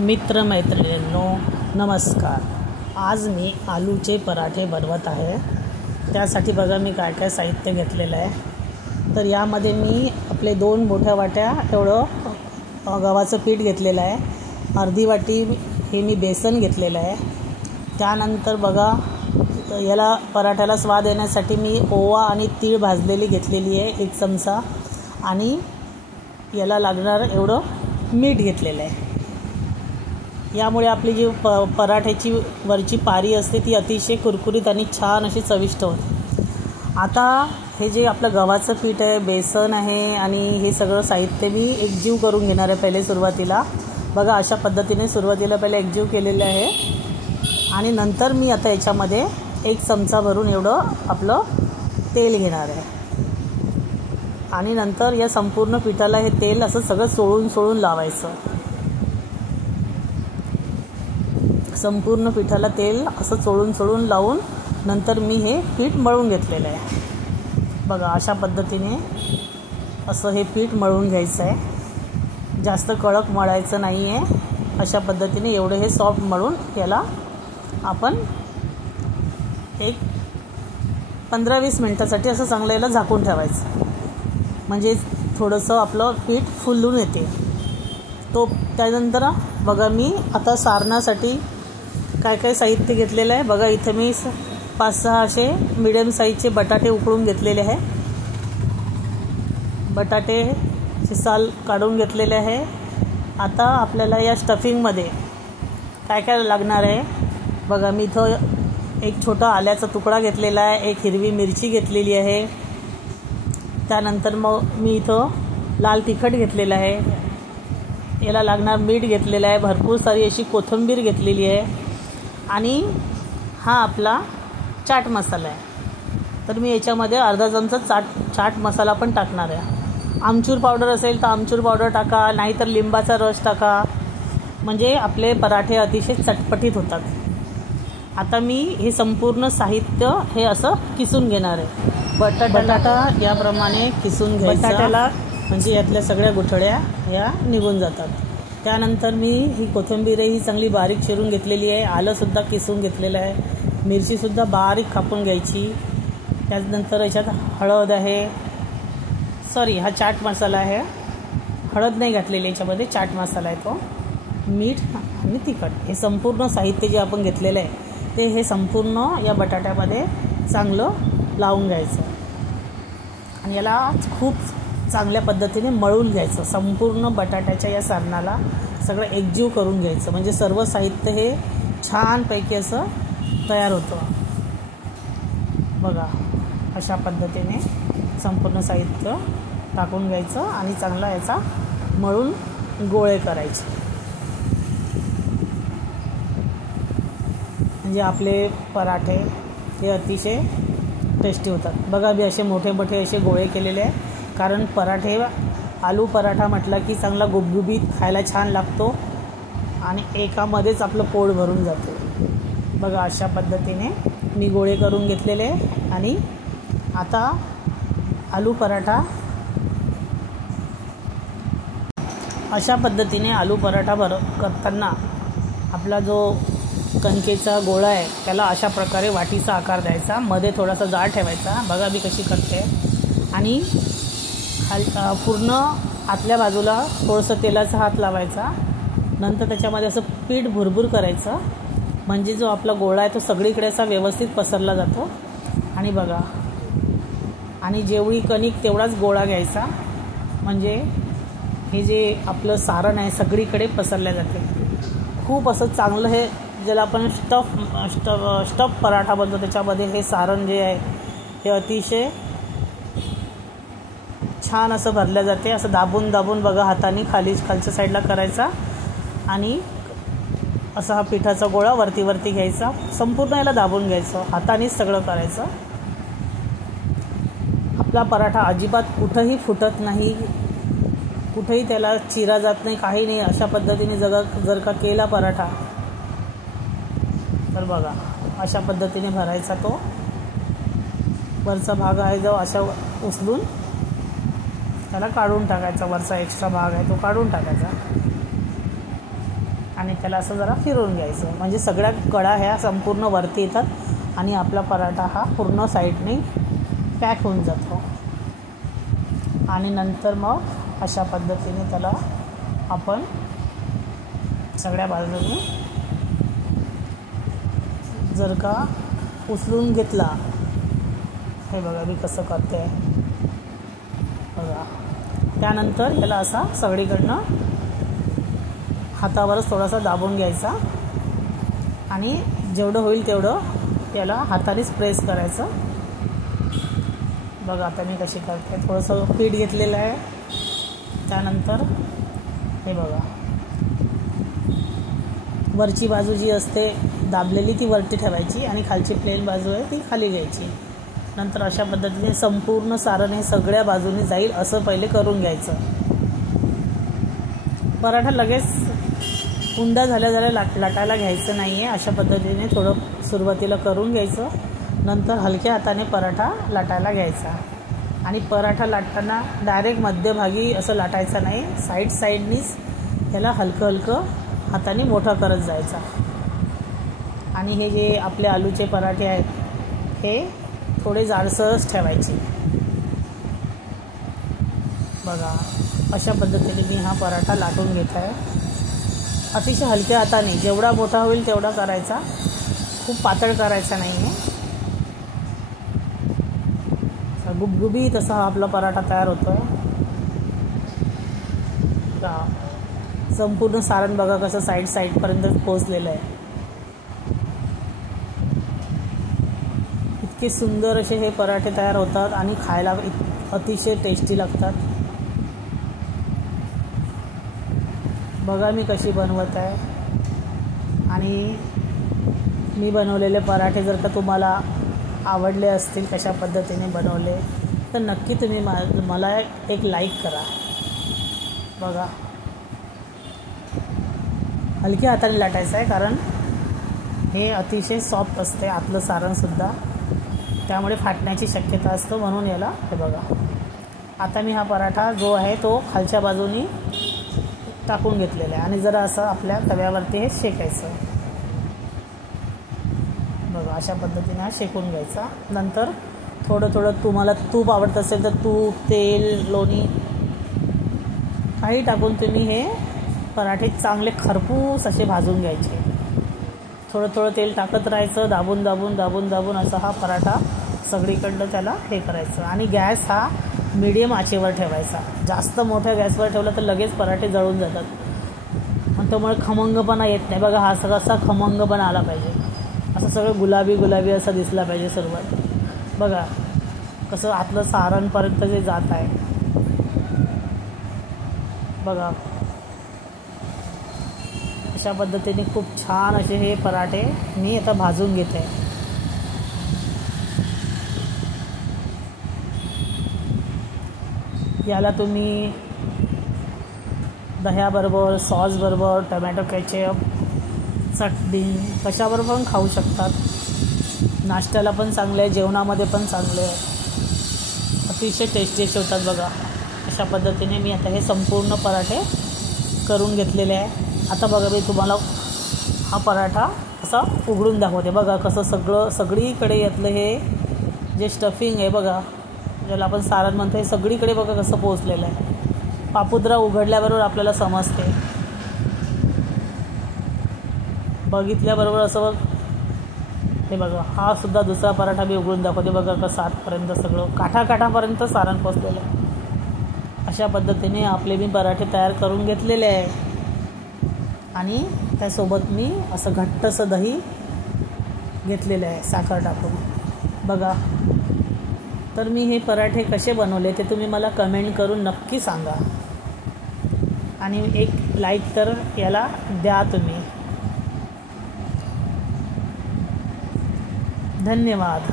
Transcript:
मित्रमैत्रिणींनो नमस्कार। आज मी आलूचे पराठे बनवत आहे। त्यासाठी बघा मी काय काय साहित्य घेतलेलं आहे। तर यामध्ये मी आपले 2 मोठ्या वाट्या एवढं गव्हाचं पीठ घेतलेलं आहे। अर्धी वाटी हे मी बेसन घेतलेलं आहे। त्यानंतर बघा याला पराठ्याला स्वाद येण्यासाठी मी ओवा आणि तीळ भाजलेली घेतलेली आहे 1 चमचा आणि याला लागणार एवढं मीठ घेतलेलं आहे। यामुळे आपली जी पराठ्याची वरची पारी असते ती अतिशय कुरकुरीत आणि छान अशी चविष्ट होते। आता हे जे आपलं गव्हाचं पीठ आहे, बेसन आहे आणि हे सगळं साहित्य मी एकजीव करून घेणार आहे। पहिले सुरुवातीला बघा अशा पद्धतीने सुरुवातीला पहिले एकजीव केलेले आहे आणि नंतर मी आता याच्यामध्ये 1 चमचा भरून एवढं आपलं तेल घेणार आहे आणि नंतर या संपूर्ण पिठाला हे तेल असं सगळं सोळून लावायचं। संपूर्ण पिठाला तेल असं चोळून लावून नंतर मी हे पीठ मळून घेतलेलं आहे। बघा अशा पद्धतीने असं हे पीठ मळून घ्यायचं आहे। जास्त कडक मळायचं नाही आहे। अशा पद्धतीने एवढं हे सॉफ्ट मळून याला आपण एक 15-20 मिनटासाठी असं चांगलं याला झाकून ठेवायचं, म्हणजे थोडंसं आपलं पीठ फुलून येते। त्यानंतर बघा मी आता सारणासाठी काय काय साहित्य घेतलेलं आहे। बघा इथे मी 5-6 असे मीडियम साईजचे बटाटे उकळून घेतलेले आहे। बटाटे साल काढून घेतलेले आहे। आता आपल्याला या स्टफिंगमध्ये काय काय लागणार आहे बघा, मी इथं एक छोटा आल्याचा तुकडा घेतलेला आहे, 1 हिरवी मिरची घेतलेली आहे। त्यानंतर मग मी इथं लाल तिखट घेतलेलं आहे। याला लागणार मीठ घेतलेलं आहे। भरपूर सारी अशी कोथिंबीर घेतलेली आहे आणि हा आपला चाट मसाला आहे। तर मी याच्यामध्ये अर्धा चमचा चाट मसाला पण टाकणार आहे। आमचूर पावडर असेल तर आमचूर पावडर टाका, नाहीतर लिंबाचा रस टाका, म्हणजे आपले पराठे अतिशय चटपटीत होतात। आता मी हे संपूर्ण साहित्य हे असं किसून घेणार आहे। बटाटा याप्रमाणे किसून घ्यायचा, बटाट्याला म्हणजे यातल्या सगळ्या गुठळ्या या निघून जातात। त्यानंतर मी ही कोथिंबीरही चांगली बारीक चिरून घेतलेली आहे। आलंसुद्धा किसून घेतलेलं आहे। मिरचीसुद्धा बारीक कापून घ्यायची। त्यानंतर याच्यात हळद आहे, सॉरी हा चाट मसाला आहे, हळद नाही घातलेली याच्यामध्ये, चाट मसाला आहे तो, मीठ आणि तिखट। हे संपूर्ण साहित्य जे आपण घेतलेलं आहे ते हे संपूर्ण या बटाट्यामध्ये चांगलं लावून घ्यायचं आणि याला खूप चांगल्या पद्धतीने मळून घ्यायचं। संपूर्ण बटाट्याच्या या सारणाला सगळं एकजीव करून घ्यायचं, म्हणजे सर्व साहित्य हे छानपैकी असं तयार होतं। बघा अशा पद्धतीने संपूर्ण साहित्य टाकून घ्यायचं आणि चांगला याचा मळून गोळे करायचे, म्हणजे आपले पराठे हे अतिशय टेस्टी होतात। बघा मी असे मोठे असे गोळे केलेले आहे, कारण पराठे आलू पराठा म्हटला की चांगला गुबगुबीत खायला छान लागतो आणि एकामध्येच आपलं पोट भरून जाते। बघा अशा पद्धतीने मी गोळे करून घेतलेले आणि आता आलू पराठा अशा पद्धतीने आलू पराठा करताना आपला जो कणकेचा गोळा आहे त्याला अशा प्रकारे वाटीचा आकार द्यायचा, मध्ये थोडासा जाड ठेवायचा। बघा मी कशी करते आणि पूर्ण आतल्या बाजूला थोडंसं तेलाचा हात लावायचा, नंतर त्याच्यामध्ये असं पीठ भुरभुर करायचं, म्हणजे जो आपला गोळा आहे तो सगळीकडे असा व्यवस्थित पसरला जातो। आणि बघा आणि जेवढी कणिक तेवढाच गोळा घ्यायचा, म्हणजे हे जे आपलं सारण आहे सगळीकडे पसरल्या जाते। खूप असं चांगलं हे ज्याला आपण स्टफ पराठा बनतो त्याच्यामध्ये हे सारण जे आहे हे अतिशय छान असं भरल्या जाते। असं दाबून बघा हाताने खालच्या साईडला करायचा आणि असा हा पिठाचा गोळा वरती घ्यायचा, संपूर्ण याला दाबून घ्यायचं, हातानेच सगळं करायचं। आपला पराठा अजिबात कुठंही फुटत नाही, कुठेही त्याला चिरा जात नाही, काही नाही। अशा पद्धतीने जर का केला पराठा तर बघा अशा पद्धतीने भरायचा, तो वरचा भाग आहे जो अशा उचलून त्याला काढून टाकायचा, वरचा एक्स्ट्रा भाग आहे तो काढून टाकायचा आणि त्याला असं जरा फिरवून घ्यायचं, म्हणजे सगळ्या कडा ह्या संपूर्ण वरती येतात आणि आपला पराठा हा पूर्ण साईडने पॅक होऊन जातो. आणि नंतर मग अशा पद्धतीने त्याला आपण सगळ्या बाजूने जर का उचलून घेतला, हे बघा मी कसं करते बघा. त्यानंतर याला असा सगळीकडनं हातावरच थोडासा दाबून घ्यायचा आणि जेवढं होईल तेवढं याला हातानेच प्रेस करायचं. बघा आता मी कशी करते, थोडंसं पीठ घेतलेलं आहे. त्यानंतर हे बघा, वरची बाजू जी असते दाबलेली ती वरती ठेवायची आणि खालची प्लेन बाजू आहे ती खाली घ्यायची. नंतर अशा पद्धतीने संपूर्ण सारण हे सगळ्या बाजूने जाईल असं पहिले करून घ्यायचं. पराठा लगेच उंडा झाल्या लाटायला घ्यायचं नाही आहे. अशा पद्धतीने थोडं सुरुवातीला करून घ्यायचं, नंतर हलक्या हाताने पराठा लाटायला घ्यायचा. आणि पराठा लाटताना डायरेक्ट मध्यभागी असं लाटायचं नाही, साईडनीच ह्याला हलकं हलकं हाताने मोठा करत जायचा. आणि हे जे आपले आलूचे पराठे आहेत हे थोडे जाडसरच ठेवायचे. बघा अशा पद्धतीने मी हा पराठा लाटून घेत आहे. अतिशय हलक्या हाताने, जेवढा मोठा होईल तेवढा करायचा, खूप पातळ करायचा नाही आहे. गुबगुबी तसा हा आपला पराठा तयार होतो आहे. संपूर्ण सारण बघा कसं साईडपर्यंत पोचलेलं आहे. इतके सुंदर असे हे पराठे तयार होतात आणि खायला अतिशय टेस्टी लागतात. बघा मी कशी बनवत आहे. आणि मी बनवलेले पराठे जर का तुम्हाला आवडले असतील, कशा पद्धतीने बनवले, तर नक्की तुम्ही मला एक लाईक करा. बघा हलक्या हाताने लाटायचं आहे, कारण हे अतिशय सॉफ्ट असते आतलं सारणसुद्धा, त्यामुळे फाटण्याची शक्यता असतो. म्हणून याला हे बघा, आता मी हा पराठा जो आहे तो खालच्या बाजूनी टाकून घेतलेला आहे आणि जरा असं आपल्या तव्यावरती हे शेकायचं. बघा अशा पद्धतीने हा शेकून घ्यायचा. नंतर थोडं तुम्हाला तूप आवडत असेल तर तूप, तेल, लोणी काही टाकून तुम्ही हे पराठे चांगले खरपूस असे भाजून घ्यायचे. थोडं तेल टाकत राहायचं, दाबून असा हा पराठा सगळीकडनं त्याला हे करायचं. आणि गॅस हा मीडियम आचेवर ठेवायचा. जास्त मोठ्या गॅसवर ठेवला तर लगेच पराठे जळून जातात, मग त्यामुळे खमंगपणा येत नाही. बघा हा सगळा असा खमंगपणा आला पाहिजे, असं सगळं गुलाबी असं दिसला पाहिजे सुरुवात. बघा कसं आतलं सारणपर्यंत जे जात आहे. बघा अशा पद्धतीने खूप छान असे हे पराठे मी आता भाजून घेते. याला तुम्ही दह्याबरोबर, सॉसबरोबर, टमॅटो केचप, चटणी कशाबरोबर पण खाऊ शकतात. नाश्त्याला पण चांगले आहे, जेवणामध्ये पण चांगले आहे, अतिशय टेस्टी होतात. बघा अशा पद्धतीने मी आता हे संपूर्ण पराठे करून घेतलेले आहे. आता बघा मी तुम्हाला हा पराठा असा उघडून दाखवते. बघा कसं सगळीकडे यातलं हे जे स्टफिंग आहे बघा, ज्याला आपण सारण म्हणतो, हे सगळीकडे बघा कसं पोचलेलं आहे. पापुद्रा उघडल्याबरोबर आपल्याला समजते. बघितल्याबरोबर असं बघ, हे बघा हा सुद्धा दुसरा पराठा मी उघडून दाखवते. बघा कसं आतपर्यंत सगळं काठापर्यंत सारण पोचलेलं आहे. अशा पद्धतीने आपले मी पराठे तयार करून घेतलेले आहे. आणि त्यासोबत मी असं घट्टसं दही घेतलेलं आहे साखर टाकून. बघा तर मी हे पराठे कसे बनवले ते तुम्ही मला कमेंट करून नक्की सांगा. आणि एक लाईक तर याला द्या तुम्ही. धन्यवाद.